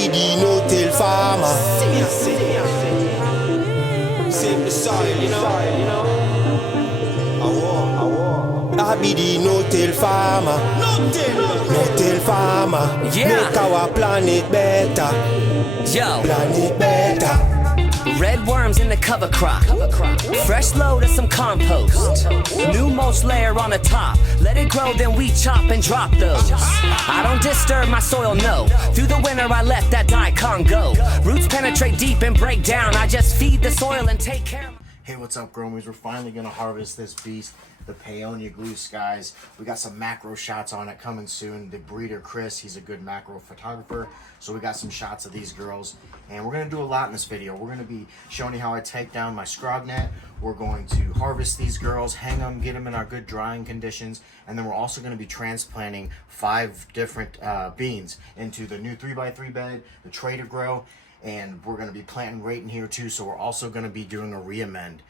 Abidi no tell farmer. Save the soil, you know. Abidi no tell farmer. No tell farmer. Yeah. Make our planet better. Yo, Planet better. red worms in the cover crop. Fresh load of some compost. New mulch layer on the top. Let it grow, then we chop and drop those. I don't disturb my soil, no. Through the winter I let that daikon go. Roots penetrate deep and break down. I just feed the soil and take care of. Hey, what's up, Gromies? We're finally going to harvest this beast, the Paonia Glue Skies. We got some macro shots on it coming soon. The breeder, Chris, he's a good macro photographer. So we got some shots of these girls. And we're going to do a lot in this video. We're going to be showing you how I take down my scrog net. We're going to harvest these girls, hang them, get them in our good drying conditions. And then we're also going to be transplanting 5 different beans into the new 3x3 bed, the tray to grow. And we're going to be planting right in here too, so we're also going to be doing a re-amend.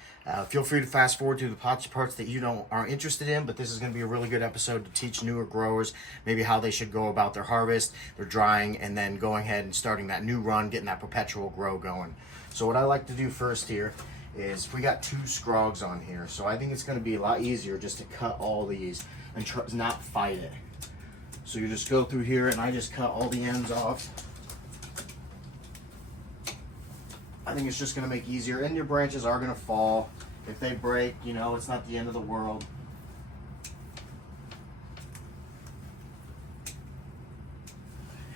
Feel free to fast forward through the parts that you aren't interested in, but this is going to be a really good episode to teach newer growers maybe how they should go about their harvest, their drying, and then going ahead and starting that new run, getting that perpetual grow going. So what I like to do first here is we got 2 scrogs on here, so I think it's going to be a lot easier just to cut all these and not fight it. So you just go through here and I just cut all the ends off. I think it's just going to make easier, and your branches are going to fall. If they break, you know, it's not the end of the world.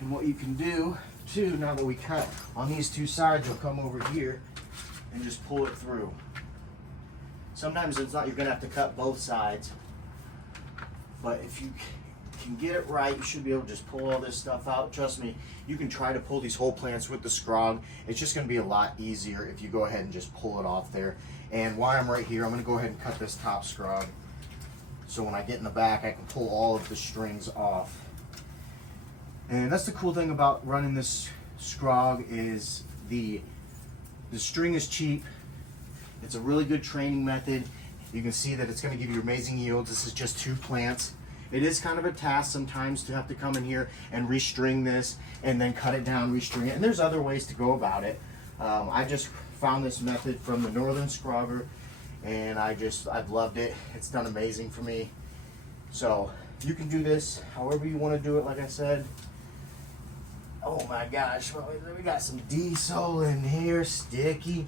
And what you can do, too, now that we cut on these 2 sides, you'll come over here and just pull it through. Sometimes it's not, you're going to have to cut both sides, but if you can get it right, you should be able to just pull all this stuff out. Trust me, you can try to pull these whole plants with the scrog. It's just going to be a lot easier if you go ahead and just pull it off there. And while I'm right here, I'm going to go ahead and cut this top scrog, so when I get in the back I can pull all of the strings off. And that's the cool thing about running this scrog is the string is cheap. It's a really good training method. You can see that it's going to give you amazing yields. This is just 2 plants. It is kind of a task sometimes to have to come in here and restring this and then cut it down, restring it. And there's other ways to go about it. I just found this method from the Northern Scrogger, and I've loved it. It's done amazing for me. So you can do this however you want to do it, like I said. Oh my gosh, we got some diesel in here, sticky.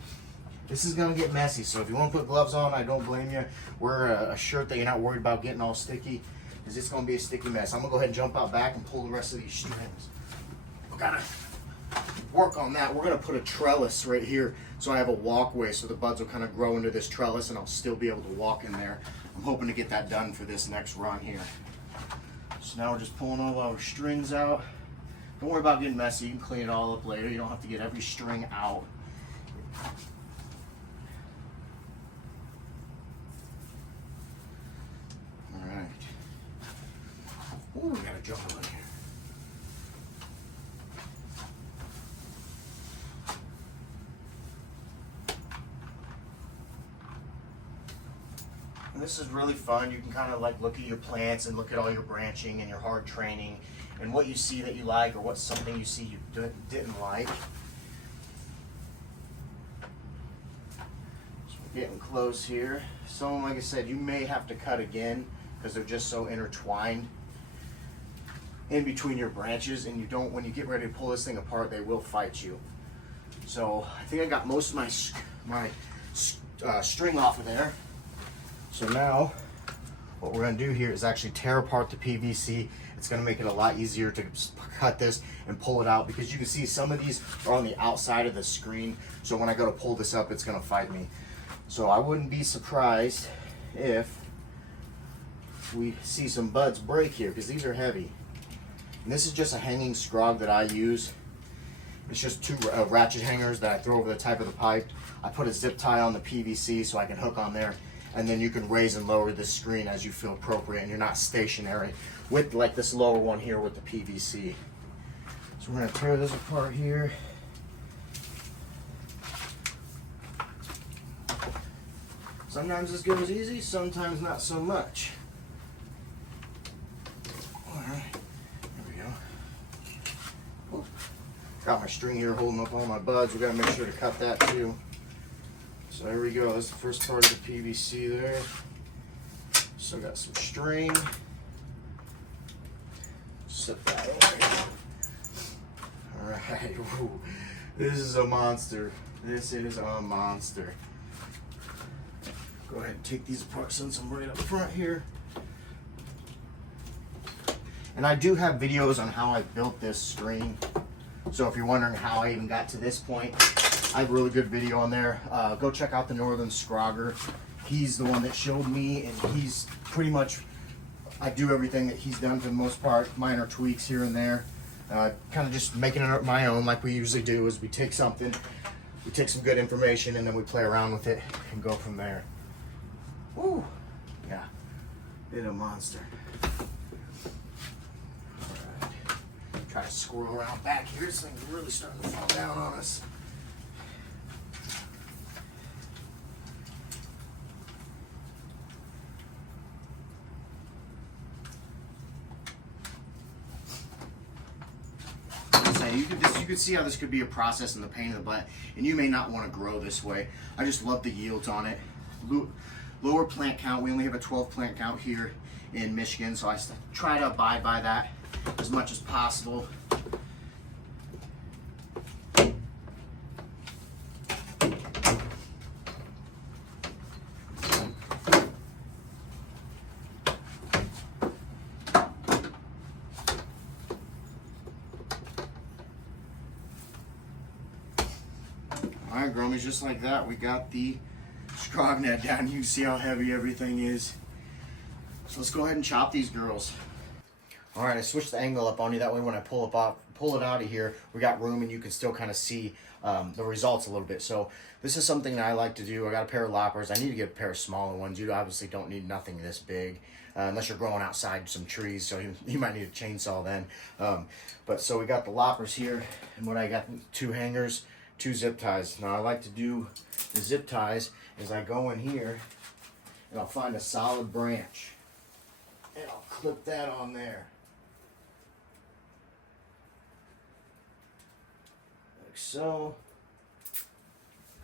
This is going to get messy, so if you want to put gloves on, I don't blame you. Wear a shirt that you're not worried about getting all sticky, because it's going to be a sticky mess. I'm going to go ahead and jump out back and pull the rest of these strings. We're going to work on that. We're going to put a trellis right here, so I have a walkway, so the buds will kind of grow into this trellis, and I'll still be able to walk in there. I'm hoping to get that done for this next run here. So now we're just pulling all our strings out. Don't worry about getting messy. You can clean it all up later. You don't have to get every string out. Ooh, we got a jungle in here. And this is really fun. You can kind of like look at your plants and look at all your branching and your hard training and what you see that you like, or what's something you see you didn't like. So we're getting close here. Some, like I said, you may have to cut again because they're just so intertwined in between your branches, and you don't, when you get ready to pull this thing apart, they will fight you. So I think I got most of my string off of there. So now what we're going to do here is actually tear apart the PVC. It's going to make it a lot easier to cut this and pull it out, because you can see some of these are on the outside of the screen, so when I go to pull this up, it's going to fight me. So I wouldn't be surprised if we see some buds break here, because these are heavy. And this is just a hanging scrog that I use. It's just 2 ratchet hangers that I throw over the type of the pipe. I put a zip tie on the PVC so I can hook on there, and then you can raise and lower this screen as you feel appropriate, and you're not stationary with like this lower one here with the PVC. So we're going to tear this apart here. Sometimes this goes easy, sometimes not so much. Alright, there we go. Got my string here holding up all my buds. We gotta make sure to cut that too. So there we go. That's the first part of the PVC there. Still got some string. Set that over here. All right. Ooh, this is a monster. This is a monster. Go ahead and take these apart since I'm right up front here. And I do have videos on how I built this string. So if you're wondering how I even got to this point, I have a really good video on there. Go check out the Northern Scrogger. He's the one that showed me, and he's pretty much, I do everything that he's done for the most part. Minor tweaks here and there. Kind of just making it my own like we usually do, is we take something, we take some good information, and then we play around with it and go from there. Woo! Yeah, it's a monster. Try to squirrel around back here. This thing's really starting to fall down on us. You could see how this could be a process in the pain in the butt, and you may not want to grow this way. I just love the yields on it. Lower plant count. We only have a 12 plant count here in Michigan, so I try to abide by that as much as possible. Alright, Gromies, just like that, we got the scrog net down. You can see how heavy everything is. So let's go ahead and chop these girls. Alright, I switched the angle up on you. That way when I pull it out of here, we got room and you can still kind of see the results a little bit. So this is something that I like to do. I got a pair of loppers. I need to get a pair of smaller ones. You obviously don't need nothing this big. Unless you're growing outside some trees, so you might need a chainsaw then. But so we got the loppers here, and what I got, 2 hangers, 2 zip ties. Now I like to do the zip ties is I go in here and I'll find a solid branch and I'll clip that on there. Like so.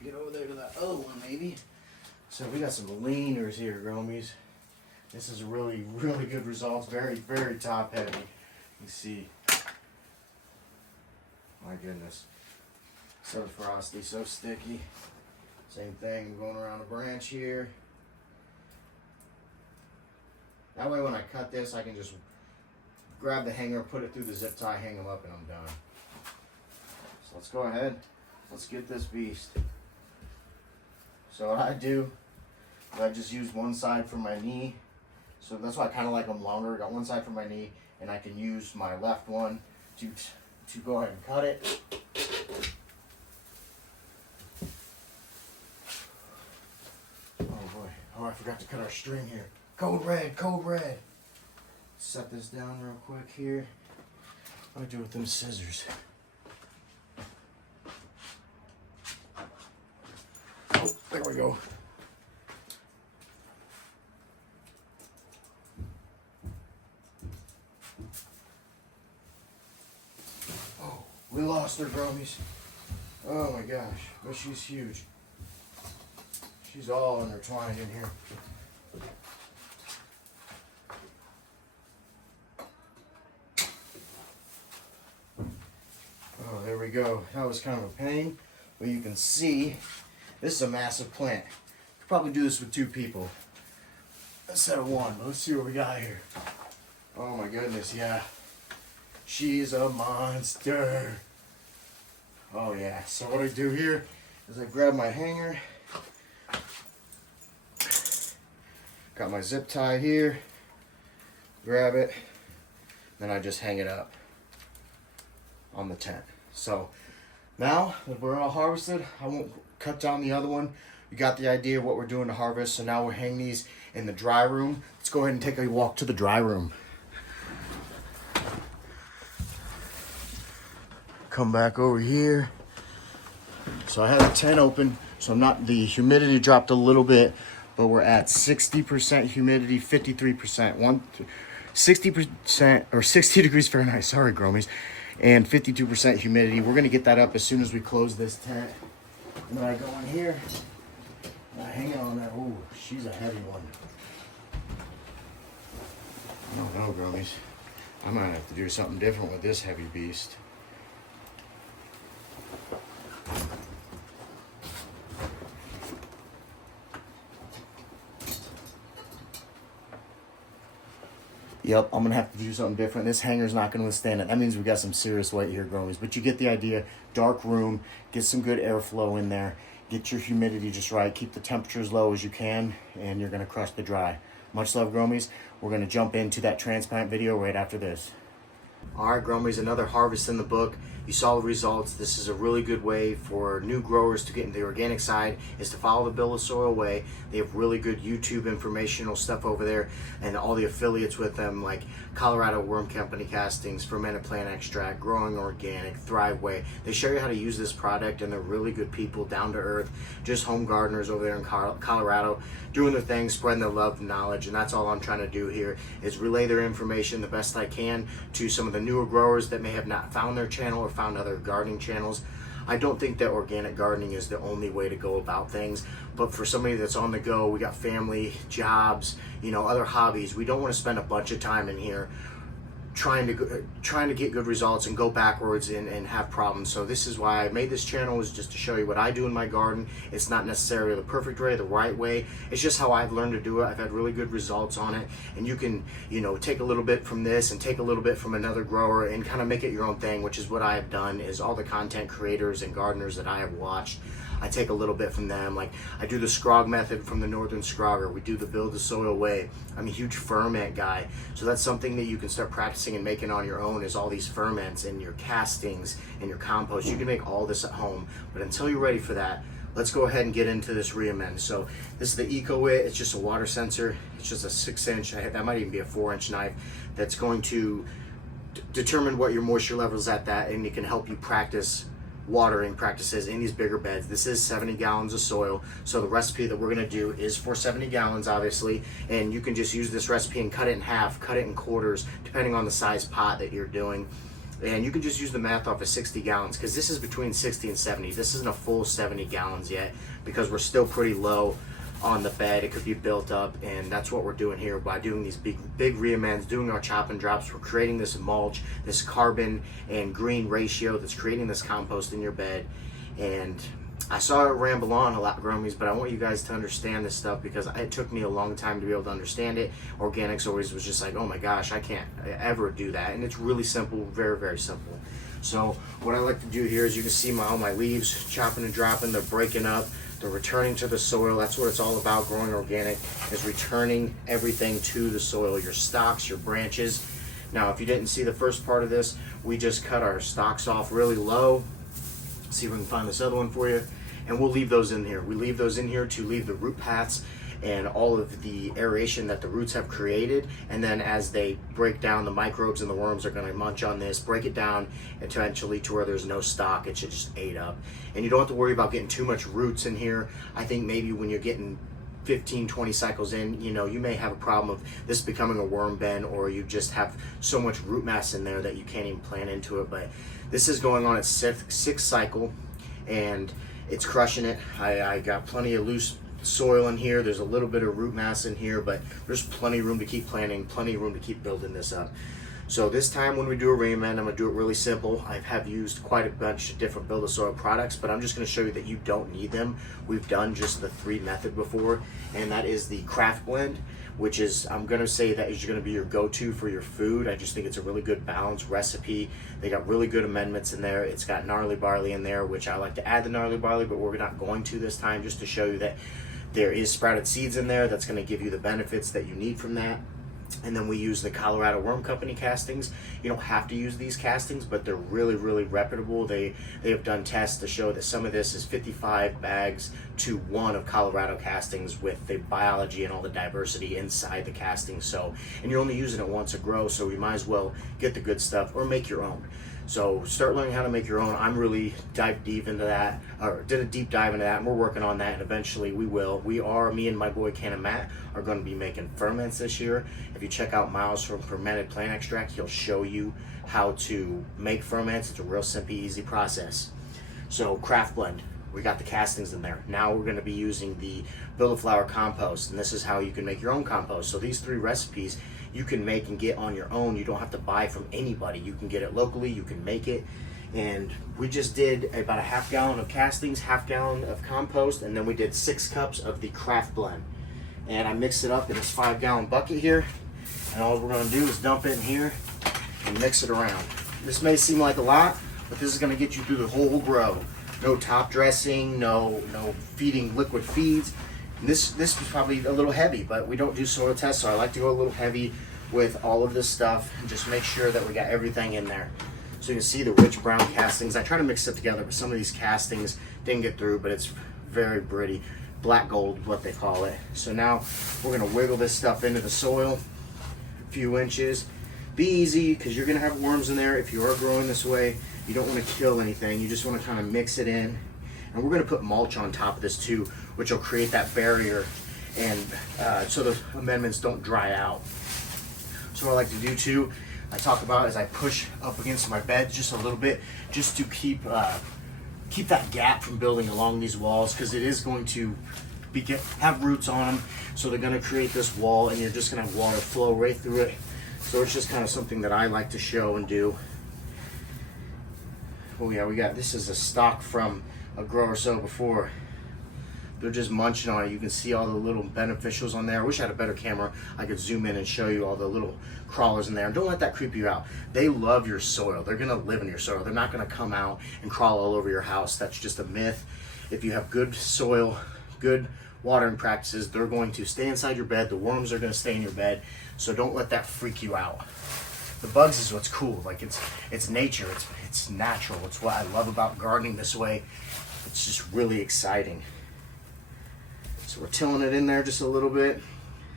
Get over there to that other one maybe. So we got some leaners here, Gromies. This is really, really good results. Very, very top heavy. You see. My goodness. So frosty, so sticky. Same thing, I'm going around a branch here. That way when I cut this, I can just grab the hanger, put it through the zip tie, hang them up, and I'm done. So let's go ahead. Let's get this beast. So what I do is I just use one side for my knee. So that's why I kind of like them longer. I got one side for my knee, and I can use my left one to go ahead and cut it. Oh, I forgot to cut our string here. Code red, code red. Set this down real quick here. What do I do with them scissors? Oh, there we go. Oh, we lost her, Gromies. Oh my gosh, but she's huge. She's all intertwined in here. Oh, there we go. That was kind of a pain, but you can see this is a massive plant. Could probably do this with 2 people instead of 1. Let's see what we got here. Oh my goodness, yeah. She's a monster. Oh yeah. So what I do here is I grab my hanger. Got my zip tie here, grab it, then I just hang it up on the tent. So now that we're all harvested, I won't cut down the other one. You got the idea of what we're doing to harvest. So now we'll hang these in the dry room. Let's go ahead and take a walk to the dry room. Come back over here. So I have the tent open, so the humidity dropped a little bit, but we're at 60% humidity, 53%, 60% or 60 degrees Fahrenheit. Sorry, Gromies. and 52% humidity. We're gonna get that up as soon as we close this tent. And then I go in here, and I hang on that. Ooh, she's a heavy one. I don't know, Gromies. I might have to do something different with this heavy beast. Yep, I'm gonna have to do something different. This hanger's not gonna withstand it. That means we got some serious weight here, Gromies. But you get the idea. Dark room, get some good airflow in there, get your humidity just right, keep the temperature as low as you can, and you're gonna crush the dry. Much love, Gromies. We're gonna jump into that transplant video right after this. All right, Gromies, another harvest in the book. You saw the results. This is a really good way for new growers to get into the organic side, is to follow the Bill of Soil way. They have really good YouTube informational stuff over there, and all the affiliates with them, like Colorado Worm Company Castings, Fermented Plant Extract, Growing Organic, Thrive Way. They show you how to use this product, and they're really good people, down to earth, just home gardeners over there in Colorado, doing their thing, spreading their love and knowledge. And that's all I'm trying to do here, is relay their information the best I can to some of the newer growers that may have not found their channel or found other gardening channels. I don't think that organic gardening is the only way to go about things, but for somebody that's on the go, we got family, jobs, you know, other hobbies. We don't want to spend a bunch of time in here trying to get good results and go backwards and have problems. So this is why I made this channel, is just to show you what I do in my garden. It's not necessarily the perfect way, the right way. It's just how I've learned to do it. I've had really good results on it, and you can, you know, take a little bit from this and take a little bit from another grower and kind of make it your own thing, which is what I have done. Is all the content creators and gardeners that I have watched, I take a little bit from them. Like, I do the Scrog method from the Northern Scrogger. We do the Build the Soil way. I'm a huge ferment guy, so that's something that you can start practicing and making on your own, is all these ferments and your castings and your compost. You can make all this at home, but until you're ready for that, let's go ahead and get into this Re-amend. So this is the EcoWit. It's just a water sensor. It's just a 6-inch, that might even be a 4-inch knife, that's going to determine what your moisture level is at that, and it can help you practice watering practices in these bigger beds. This is 70 gallons of soil, so the recipe that we're going to do is for 70 gallons, obviously, and you can just use this recipe and cut it in half, cut it in quarters, depending on the size pot that you're doing. And you can just use the math off of 60 gallons, because this is between 60 and 70. This isn't a full 70 gallons yet, because we're still pretty low on the bed. It could be built up, and that's what we're doing here by doing these big re-amends, doing our chop and drops. We're creating this mulch, this carbon and green ratio that's creating this compost in your bed. And I saw it ramble on a lot, Gromies, but I want you guys to understand this stuff, because it took me a long time to be able to understand it. Organics always was just like, oh my gosh, I can't ever do that. And it's really simple, very, very simple. So what I like to do here is, you can see all my leaves chopping and dropping, they're breaking up. They're returning to the soil. That's what it's all about. Growing organic is returning everything to the soil, your stalks, your branches. Now, if you didn't see the first part of this, we just cut our stalks off really low. See if we can find this other one for you. And we'll leave those in here. We leave those in here to leave the root paths and all of the aeration that the roots have created. And then as they break down, the microbes and the worms are going to munch on this, break it down eventually to where there's no stock. It should just ate up. And you don't have to worry about getting too much roots in here. I think maybe when you're getting 15, 20 cycles in, you know, you may have a problem of this becoming a worm bin, or you just have so much root mass in there that you can't even plant into it. But this is going on its sixth cycle, and it's crushing it. I got plenty of loose soil in here. There's a little bit of root mass in here, but there's plenty of room to keep planting, plenty of room to keep building this up. So this time when we do a re-amend, I'm going to do it really simple. I have used quite a bunch of different Build a Soil products, but I'm just going to show you that you don't need them. We've done just the 3 method before, and that is the craft blend, which is, I'm going to say that is going to be your go-to for your food. I just think it's a really good balanced recipe. They got really good amendments in there. It's got gnarly barley in there, which I like to add the gnarly barley, but we're not going to this time, just to show you that there is sprouted seeds in there that's going to give you the benefits that you need from that. And then we use the Colorado Worm Company castings. You don't have to use these castings, but they're really, really reputable. They have done tests to show that some of this is 55 bags to 1 of Colorado castings, with the biology and all the diversity inside the casting. So, and you're only using it once a grow, so we might as well get the good stuff or make your own. So start learning how to make your own. I'm really dived deep into that, or did a deep dive into that, and we're working on that, and eventually we will. Me and my boy Ken and Matt are going to be making ferments this year. If you check out Miles from Fermented Plant Extract, he'll show you how to make ferments. It's a real simple, easy process. So craft blend, we got the castings in there. Now we're going to be using the build-a-flower compost, and this is how you can make your own compost. So these 3 recipes you can make and get on your own. You don't have to buy from anybody. You can get it locally, you can make it. And we just did about a half gallon of castings, half gallon of compost, and then we did 6 cups of the craft blend. And I mixed it up in this 5-gallon bucket here. And all we're gonna do is dump it in here and mix it around. This may seem like a lot, but this is gonna get you through the whole grow. No top dressing, no feeding liquid feeds. This is probably a little heavy, but we don't do soil tests, so I like to go a little heavy with all of this stuff and just make sure that we got everything in there. So you can see the rich brown castings. I try to mix it together, but some of these castings didn't get through, but it's very pretty. Black gold, what they call it. So now we're gonna wiggle this stuff into the soil, a few inches. Be easy, because you're gonna have worms in there. If you are growing this way, you don't wanna kill anything. You just wanna kind of mix it in. And we're gonna put mulch on top of this too, which will create that barrier, and so the amendments don't dry out. So what I like to do too, I talk about is I push up against my bed just a little bit, just to keep that gap from building along these walls, because it is going to have roots on them, so they're going to create this wall, and you're just going to have water flow right through it. So it's just kind of something that I like to show and do. Oh yeah, this is a stock from a grow or so before. They're just munching on it. You can see all the little beneficials on there. I wish I had a better camera. I could zoom in and show you all the little crawlers in there. And don't let that creep you out. They love your soil. They're gonna live in your soil. They're not gonna come out and crawl all over your house. That's just a myth. If you have good soil, good watering practices, they're going to stay inside your bed. The worms are gonna stay in your bed. So don't let that freak you out. The bugs is what's cool. Like it's nature. It's natural. It's what I love about gardening this way. It's just really exciting. So we're tilling it in there just a little bit,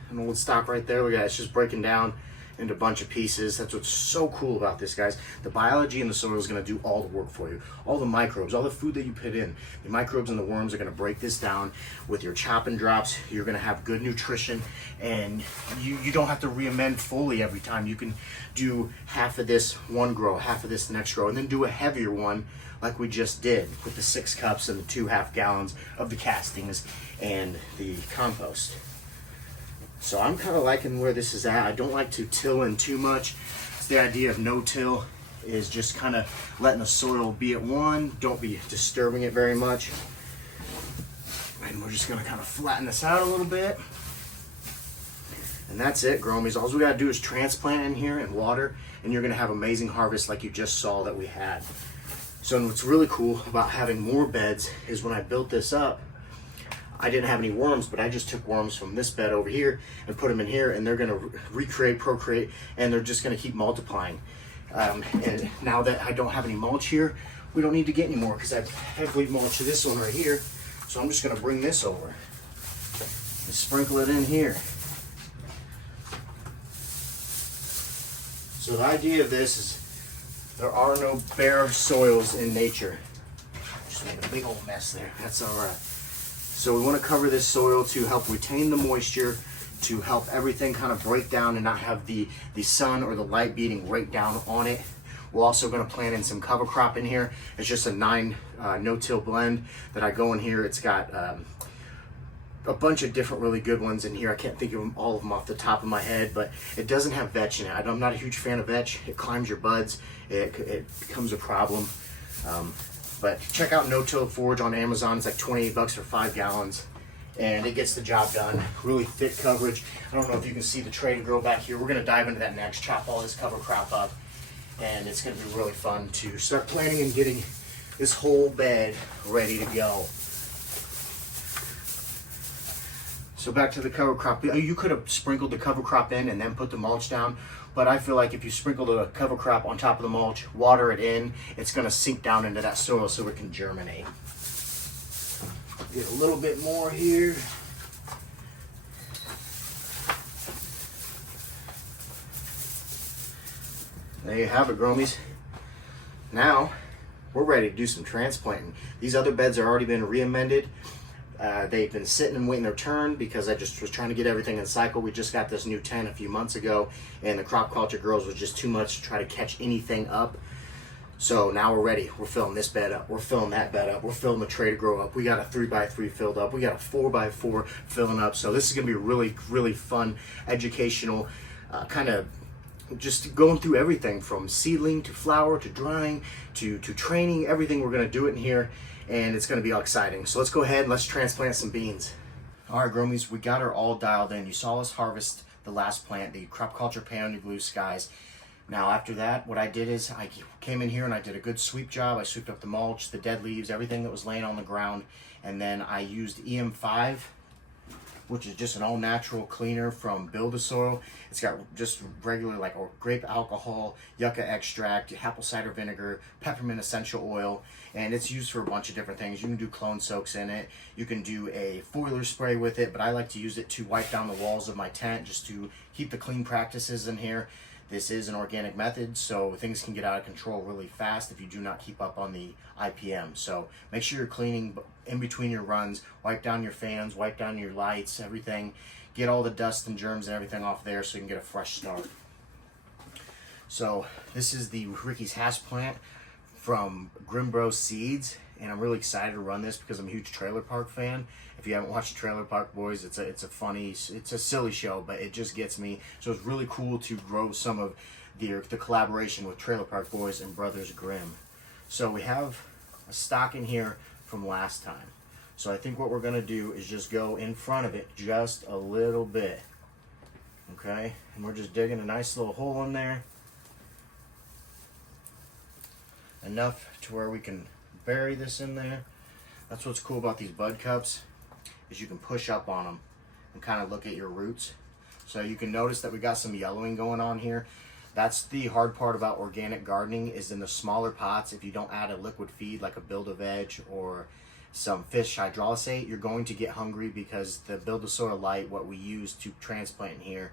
and we'll stop right there. Look at it, it's just breaking down into a bunch of pieces. That's what's so cool about this, guys. The biology in the soil is going to do all the work for you. All the microbes, all the food that you put in, the microbes and the worms are going to break this down with your chop and drops. You're going to have good nutrition, and you don't have to re-amend fully every time. You can do half of this one grow, half of this next grow, and then do a heavier one like we just did with the 6 cups and the 2 half gallons of the castings and the compost. So I'm kind of liking where this is at. I don't like to till in too much. It's the idea of no-till, is just kind of letting the soil be at one. Don't be disturbing it very much. And we're just going to kind of flatten this out a little bit. And that's it, Gromies. All we got to do is transplant in here and water, and you're going to have amazing harvest like you just saw that we had. So what's really cool about having more beds is when I built this up, I didn't have any worms, but I just took worms from this bed over here and put them in here, and they're going to recreate, procreate, and they're just going to keep multiplying. And now that I don't have any mulch here, we don't need to get any more, because I've heavily mulched this one right here. So I'm just going to bring this over and sprinkle it in here. So the idea of this is there are no bare soils in nature. Just made a big old mess there. That's all right. So we want to cover this soil to help retain the moisture, to help everything kind of break down and not have the sun or the light beating right down on it. We're also going to plant in some cover crop in here. It's just a 9 no-till blend that I go in here. It's got a bunch of different really good ones in here. I can't think of all of them off the top of my head, but it doesn't have vetch in it. I'm not a huge fan of vetch. It climbs your buds. It becomes a problem. But check out No-Till Forage on Amazon. It's like 28 bucks for 5 gallons, and it gets the job done. Really thick coverage. I don't know if you can see the tray and grow back here. We're gonna dive into that next, chop all this cover crop up, and it's gonna be really fun to start planting and getting this whole bed ready to go. So back to the cover crop. You could have sprinkled the cover crop in and then put the mulch down, but I feel like if you sprinkle the cover crop on top of the mulch, water it in, it's gonna sink down into that soil so it can germinate. Get a little bit more here. There you have it, Gromies. Now, we're ready to do some transplanting. These other beds are already been re-amended. They've been sitting and waiting their turn because I just was trying to get everything in cycle. We just got this new tent a few months ago, and the crop culture girls was just too much to try to catch anything up. So now we're ready. We're filling this bed up. We're filling that bed up. We're filling the tray to grow up. We got a 3x3 filled up. We got a 4x4 filling up. So this is going to be really, really fun, educational, kind of just going through everything from seedling to flower to drying to training, everything. We're going to do it in here, and it's going to be all exciting. So let's go ahead and let's transplant some beans. All right, Gromies, we got her all dialed in. You saw us harvest the last plant, the crop culture Peony Blue Skies. Now after that, what I did is I came in here and I did a good sweep job. I swept up the mulch, the dead leaves, everything that was laying on the ground, and then I used EM5, which is just an all-natural cleaner from Build-A-Soil. It's got just regular like grape alcohol, yucca extract, apple cider vinegar, peppermint essential oil, and it's used for a bunch of different things. You can do clone soaks in it. You can do a foiler spray with it, but I like to use it to wipe down the walls of my tent just to keep the clean practices in here. This is an organic method, so things can get out of control really fast if you do not keep up on the IPM. So make sure you're cleaning in between your runs, wipe down your fans, wipe down your lights, everything. Get all the dust and germs and everything off there so you can get a fresh start. So this is the Ricky's Hash plant from Grimbro Seeds, and I'm really excited to run this because I'm a huge Trailer Park fan. If you haven't watched Trailer Park Boys, it's a silly show, but it just gets me. So it's really cool to grow some of the collaboration with Trailer Park Boys and Brothers Grimm. So we have a stock in here from last time. So I think what we're gonna do is just go in front of it just a little bit. Okay, and we're just digging a nice little hole in there. Enough to where we can bury this in there. That's what's cool about these bud cups, is you can push up on them and kind of look at your roots. So you can notice that we got some yellowing going on here. That's the hard part about organic gardening, is in the smaller pots. If you don't add a liquid feed like a Build-A-Veg or some fish hydrolysate, you're going to get hungry because the Build-A-Soil Light, what we use to transplant in here,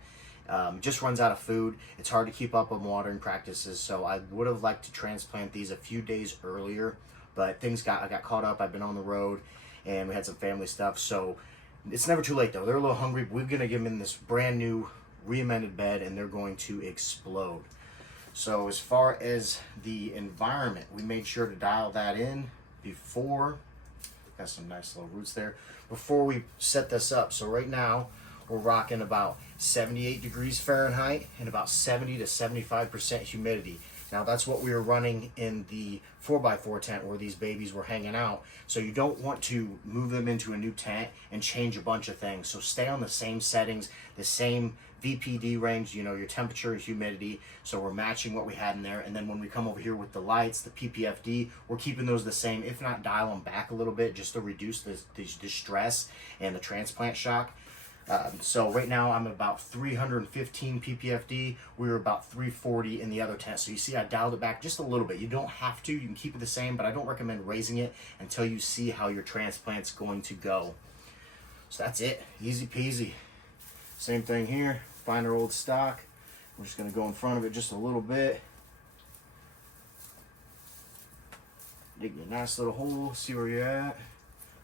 just runs out of food. It's hard to keep up on watering practices, so I would have liked to transplant these a few days earlier, but I got caught up. I've been on the road and we had some family stuff, so it's never too late though. They're a little hungry, but we're gonna give them in this brand new re-amended bed and they're going to explode. So as far as the environment, we made sure to dial that in before. Got some nice little roots there before we set this up. So right now we're rocking about 78 degrees Fahrenheit and about 70 to 75% humidity. Now that's what we were running in the 4x4 tent where these babies were hanging out. So you don't want to move them into a new tent and change a bunch of things. So stay on the same settings, the same VPD range, you know, your temperature and humidity. So we're matching what we had in there. And then when we come over here with the lights, the PPFD, we're keeping those the same, if not dial them back a little bit just to reduce the stress and the transplant shock. So right now I'm at about 315 ppfd. We were about 340 in the other tent. So you see I dialed it back just a little bit. You don't have to, you can keep it the same, but I don't recommend raising it until you see how your transplant's going to go. So that's it, easy peasy. Same thing here, find our old stock. We're just gonna go in front of it just a little bit. Dig you a nice little hole, see where you're at.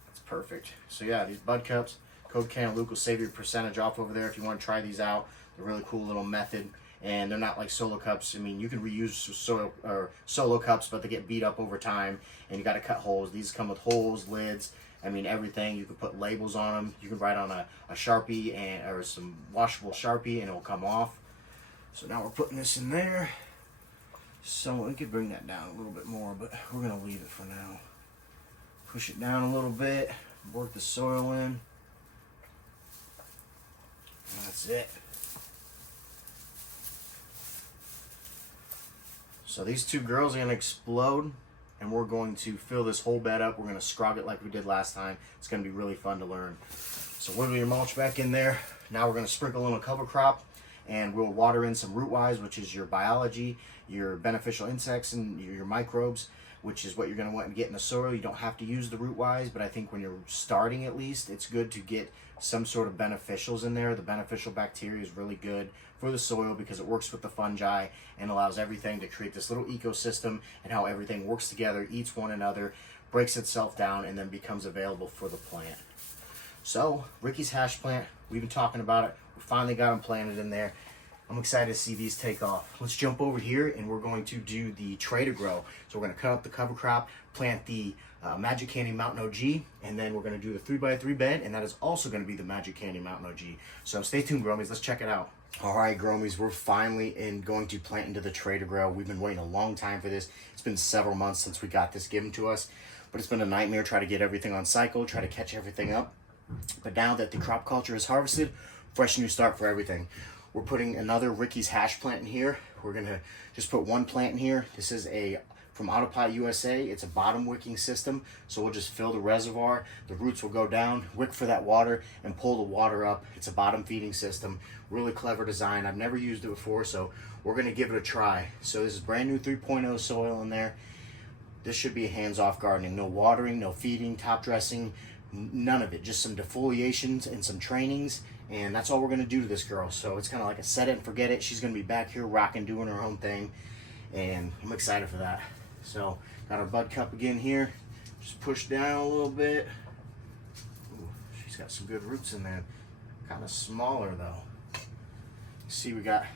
That's perfect. So yeah, these bud cups, code Luke will save you a percentage off over there if you want to try these out. They're a really cool little method, and they're not like solo cups. I mean, you can reuse solo cups, but they get beat up over time, and you got to cut holes. These come with holes, lids, I mean everything. You can put labels on them. You can write on a Sharpie or some washable Sharpie, and it'll come off. So now we're putting this in there. So we could bring that down a little bit more, but we're gonna leave it for now. Push it down a little bit, work the soil in. That's it. So these two girls are going to explode, and we're going to fill this whole bed up. We're going to scrog it like we did last time. It's going to be really fun to learn. So wiggle your mulch back in there. Now we're going to sprinkle in a cover crop, and we'll water in some root wise, which is your biology, your beneficial insects and your microbes. which is what you're going to want to get in the soil. You don't have to use the root wise, but I think when you're starting, at least, it's good to get some sort of beneficials in there. The beneficial bacteria is really good for the soil because it works with the fungi and allows everything to create this little ecosystem, and how everything works together, eats one another, breaks itself down, and then becomes available for the plant. So Ricky's hash plant, we've been talking about it. We finally got them planted in there. I'm excited to see these take off. Let's jump over here and we're going to do the tray to grow. So we're going to cut up the cover crop, plant the Magic Candy Mountain OG, and then we're going to do the 3x3 bed, and that is also going to be the Magic Candy Mountain OG. So stay tuned, Gromies. Let's check it out. All right, Gromies, we're finally going to plant into the tray to grow. We've been waiting a long time for this. It's been several months since we got this given to us, but it's been a nightmare trying to get everything on cycle, try to catch everything up. But now that the crop culture is harvested, fresh new start for everything. We're putting another Ricky's hash plant in here. We're gonna just put one plant in here. This is from Autopot USA. It's a bottom wicking system. So we'll just fill the reservoir. The roots will go down, wick for that water, and pull the water up. It's a bottom feeding system. Really clever design. I've never used it before, so we're gonna give it a try. So this is brand new 3.0 soil in there. This should be hands-off gardening. No watering, no feeding, top dressing, none of it. Just some defoliations and some trainings, and that's all we're going to do to this girl. So it's kind of like a set it and forget it. She's going to be back here rocking, doing her own thing, and I'm excited for that. So got our bud cup again here. Just push down a little bit. Ooh, she's got some good roots in there. Kind of smaller though. See, we got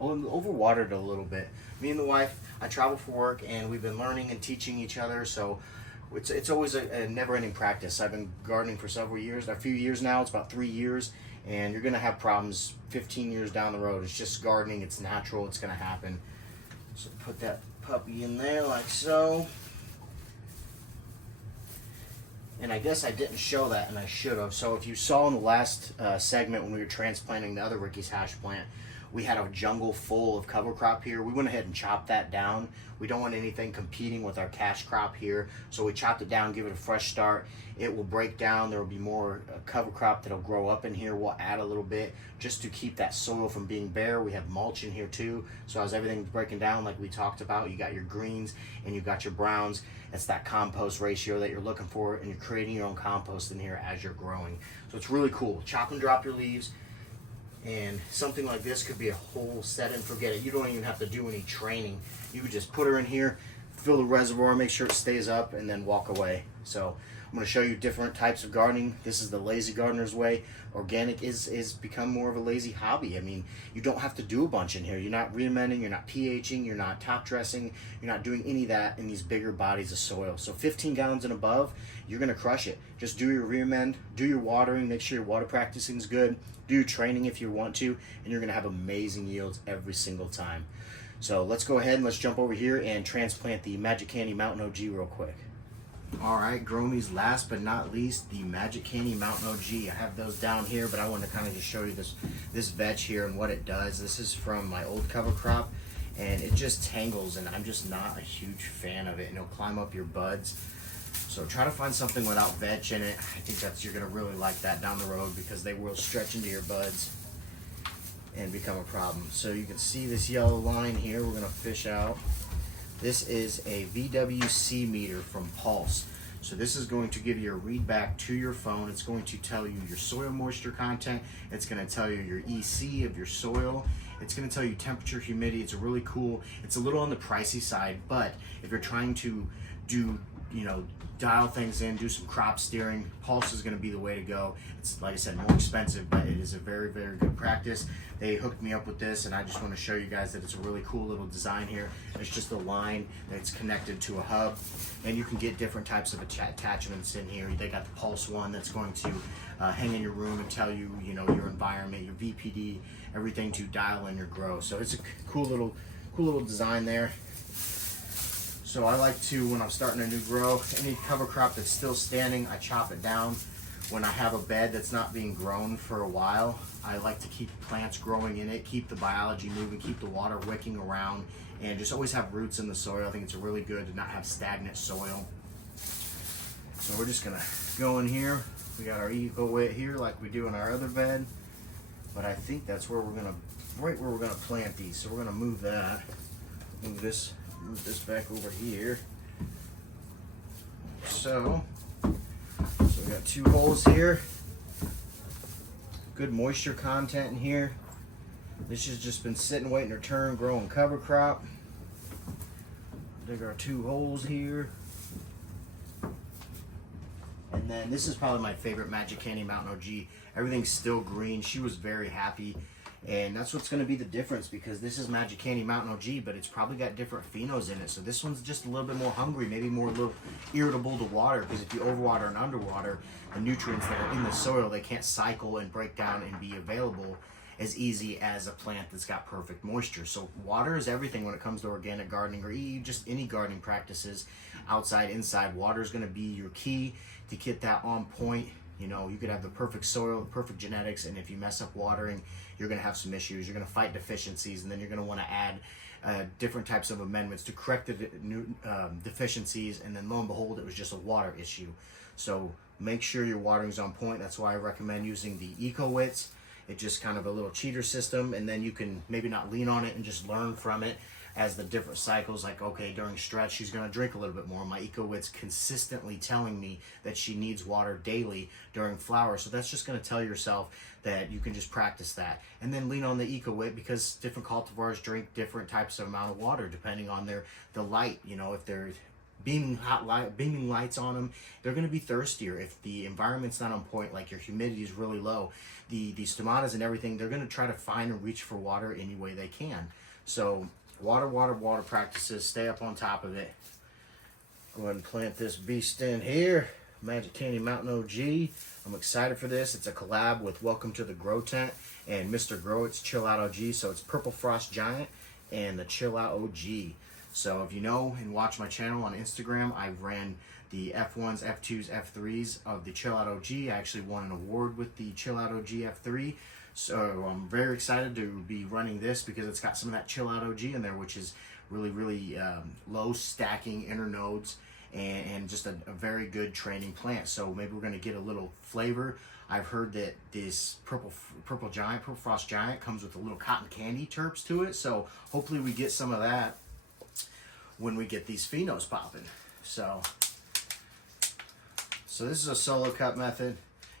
overwatered a little bit. Me and the wife, I travel for work, and we've been learning and teaching each other, so it's always a never-ending practice. I've been gardening for several years, a few years now. It's about 3 years, and you're gonna have problems 15 years down the road. It's just gardening. It's natural. It's gonna happen. So put that puppy in there like so. And I guess I didn't show that, and I should have. So if you saw in the last segment when we were transplanting the other Ricky's hash plant, we had a jungle full of cover crop here. We went ahead and chopped that down. We don't want anything competing with our cash crop here. So we chopped it down, give it a fresh start. It will break down. There will be more cover crop that'll grow up in here. We'll add a little bit just to keep that soil from being bare. We have mulch in here too. So as everything's breaking down, like we talked about, you got your greens and you got your browns. It's that compost ratio that you're looking for, and you're creating your own compost in here as you're growing. So it's really cool. Chop and drop your leaves. And something like this could be a whole set and forget it. You don't even have to do any training. You would just put her in here, fill the reservoir, make sure it stays up, and then walk away. So I'm going to show you different types of gardening. This is the lazy gardener's way. Organic is become more of a lazy hobby. I mean, you don't have to do a bunch in here. You're not re-amending, you're not pHing, you're not top dressing, you're not doing any of that in these bigger bodies of soil. So 15 gallons and above, you're going to crush it. Just do your re-amend, do your watering, make sure your water practicing is good, do your training if you want to, and you're going to have amazing yields every single time. So let's go ahead and let's jump over here and transplant the Magic Candy Mountain OG real quick. All right, Gromies, last but not least, the Magic Candy Mountain OG. I have those down here, but I want to kind of just show you this veg here and what it does. This is from my old cover crop, and it just tangles, and I'm just not a huge fan of it, and it'll climb up your buds. So try to find something without veg in it. I think you're going to really like that down the road, because they will stretch into your buds and become a problem. So you can see this yellow line here we're going to fish out. This is a VWC meter from Pulse. So this is going to give you a read back to your phone. It's going to tell you your soil moisture content. It's going to tell you your EC of your soil. It's going to tell you temperature, humidity. It's really cool. It's a little on the pricey side, but if you're trying to dial things in, do some crop steering, Pulse is going to be the way to go. It's, like I said, more expensive, but it is a very, very good practice. They hooked me up with this, and I just want to show you guys that it's a really cool little design here. It's just a line that's connected to a hub, and you can get different types of attachments in here. They got the Pulse one that's going to hang in your room and tell you, your environment, your VPD, everything to dial in your grow. So it's a cool little design there. So I like to, when I'm starting a new grow, any cover crop that's still standing, I chop it down. When I have a bed that's not being grown for a while, I like to keep plants growing in it, keep the biology moving, keep the water wicking around, and just always have roots in the soil. I think it's really good to not have stagnant soil. So we're just gonna go in here. We got our eco wet here like we do in our other bed, but I think that's where right where we're gonna plant these. So we're gonna move that, move this back over here. So we got 2 holes here. Good moisture content in here. This has just been sitting waiting her turn, growing cover crop. Dig our 2 holes here. And then this is probably my favorite Magic Candy Mountain OG. Everything's still green. She was very happy. And that's what's going to be the difference, because this is Magic Candy Mountain OG, but it's probably got different phenos in it. So this one's just a little bit more hungry, maybe more a little irritable to water, because if you overwater and underwater, the nutrients that are in the soil, they can't cycle and break down and be available as easy as a plant that's got perfect moisture. So water is everything when it comes to organic gardening, or just any gardening practices, outside, inside. Water is going to be your key to get that on point. You know, you could have the perfect soil, the perfect genetics, and if you mess up watering, you're going to have some issues. You're going to fight deficiencies, and then you're going to want to add different types of amendments to correct the deficiencies, and then lo and behold, it was just a water issue. So make sure your watering's on point. That's why I recommend using the EcoWits. It's just kind of a little cheater system, and then you can maybe not lean on it and just learn from it as the different cycles. Like, okay, during stretch, she's going to drink a little bit more. My EcoWit's consistently telling me that she needs water daily during flower. So that's just going to tell yourself that you can just practice that. And then lean on the EcoWit, because different cultivars drink different types of amount of water depending on the light. You know, if they're beaming lights on them, they're going to be thirstier. If the environment's not on point, like your humidity is really low, the stomatas and everything, they're going to try to find and reach for water any way they can. So water practices, stay up on top of it. Go ahead and plant this beast in here. Magic Candy Mountain OG. I'm excited for this. It's a collab with Welcome to the Grow Tent and Mr. Grow. It's Chill Out OG. So it's Purple Frost Giant and the Chill Out OG. So if you know and watch my channel on Instagram, I ran the F1s, F2s, F3s of the Chill Out OG. I actually won an award with the Chill Out OG F3. So I'm very excited to be running this, because it's got some of that Chill Out OG in there, which is really low stacking internodes and just a very good training plant. So maybe we're going to get a little flavor. I've heard that this Purple Frost Giant comes with a little cotton candy terps to it. So hopefully we get some of that when we get these phenos popping. So this is a solo cut method.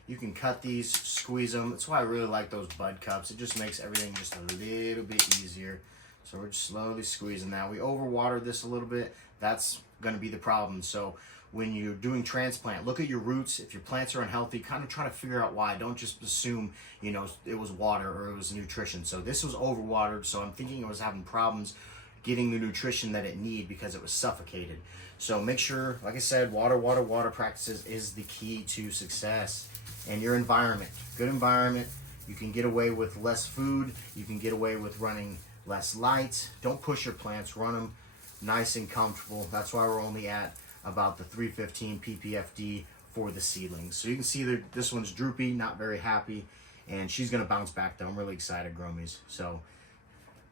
You can cut these, squeeze them. That's why I really like those bud cups. It just makes everything just a little bit easier. So we're just slowly squeezing that. We overwatered this a little bit. That's going to be the problem. So when you're doing transplant, look at your roots. If your plants are unhealthy, kind of try to figure out why. Don't just assume, you know, it was water or it was nutrition. So this was overwatered, so I'm thinking it was having problems getting the nutrition that it needed because it was suffocated. So make sure, like I said, water practices is the key to success. And your environment, good environment, you can get away with less food, you can get away with running less lights. Don't push your plants, run them nice and comfortable. That's why we're only at about the 315 ppfd for the seedlings. So you can see that this one's droopy, not very happy, and she's gonna bounce back though. I'm really excited, Gromies. So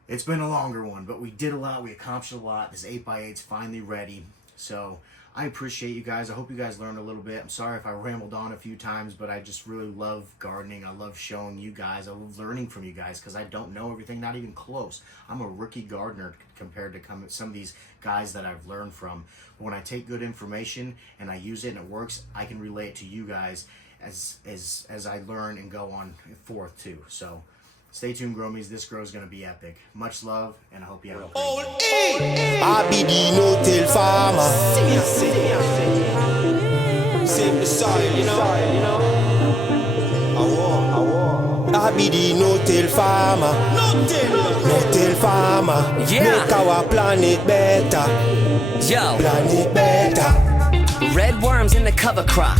it's been a longer one, but we did a lot, we accomplished a lot. This 8x8's finally ready. So I appreciate you guys. I hope you guys learned a little bit. I'm sorry if I rambled on a few times, but I just really love gardening. I love showing you guys. I love learning from you guys, because I don't know everything, not even close. I'm a rookie gardener compared to some of these guys that I've learned from. But when I take good information and I use it and it works, I can relate it to you guys as I learn and go on forth too. So stay tuned, Gromies. This grow is going to be epic. Much love, and I hope you have a great day. I be the no-till farmer. Save the soil, you know. I be the no-till farmer. No-till farmer. Yeah. Make our planet better. Yo, Planet better. red worms in the cover crop.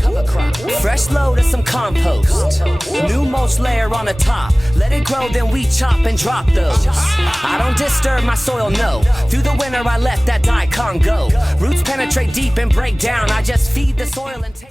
Fresh load of some compost. New mulch layer on the top. Let it grow, then we chop and drop those. I don't disturb my soil, no. Through the winter I let that daikon go. Roots penetrate deep and break down. I just feed the soil and take